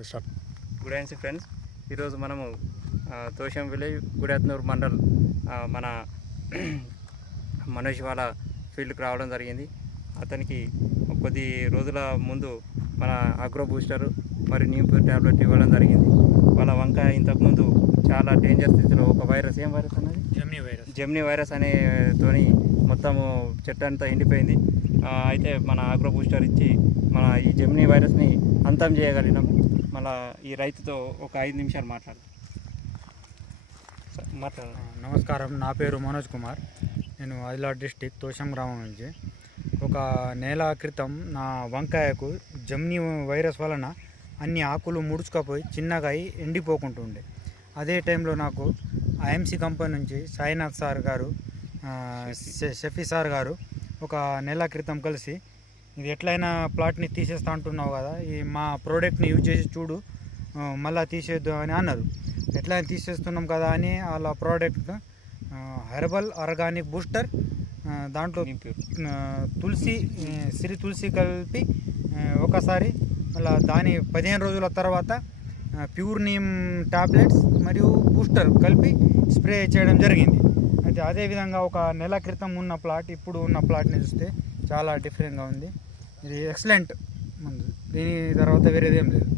Start. Good evening friends. ఈరోజు మనము తోషం village గుడెత్నూరు mandal మన మనోజ్ వాళ్ళ ఫీల్డ్కి రావడం జరిగింది. అతనికి కొద్ది రోజుల ముందు మన అగ్రో బూస్టర్ మరియు నీమ్ ట్యాబ్లెట్ ఇవ్వడం జరిగింది. వాళ్ళ వంకాయ ఇంతకుముందు చాలా డేంజర్ స్థితిలో ఒక వైరస్, ఏం వైరస్ అన్నది జెమినీ వైరస్ అనేతోని మొత్తము చెట్టు అంతా ఎండిపోయింది. అయితే మన అగ్రో బూస్టర్ ఇచ్చి మన ఈ జెమినీ వైరస్ని అంతం చేయగలిగినాం. మళ్ళీ ఈ రైతుతో ఒక 5 నిమిషాలు మాట్లాడదాం. నమస్కారం, నా పేరు మనోజ్ కుమార్. నేను ఆదిలాబాద్ డిస్టిక్ తోషం గ్రామం నుంచి. ఒక నెల క్రితం నా వంకాయకు జెమినీ వైరస్ వలన అన్ని ఆకులు ముడుచుకపోయి చిన్నగా అయి ఎండిపోకుంటుండే. అదే టైంలో నాకు ఐఎంసీ కంపెనీ నుంచి సాయినాథ్ సార్ గారు, షఫీ సార్ గారు ఒక నెల క్రితం కలిసి, ఇది ఎట్లయినా ప్లాట్ని తీసేస్తా అంటున్నావు కదా, ఈ మా ప్రోడక్ట్ని యూజ్ చేసి చూడు, మళ్ళీ తీసేద్దాం అని అన్నారు. ఎట్లయినా తీసేస్తున్నాం కదా అని వాళ్ళ ప్రోడక్ట్ హెర్బల్ ఆర్గానిక్ బూస్టర్, దాంట్లో తులసి, సిరి తులసి కలిపి ఒకసారి, మళ్ళీ దాని 15 రోజుల తర్వాత ప్యూర్ నీమ్ టాబ్లెట్స్ మరియు బూస్టర్ కలిపి స్ప్రే చేయడం జరిగింది. అయితే అదేవిధంగా ఒక నెల క్రితం ఉన్న ప్లాట్ ఇప్పుడు ఉన్న ప్లాట్ని చూస్తే చాలా డిఫరెంట్గా ఉంది. ఇది ఎక్సలెంట్ మందు. దీని తర్వాత వేరేదేం లేదు.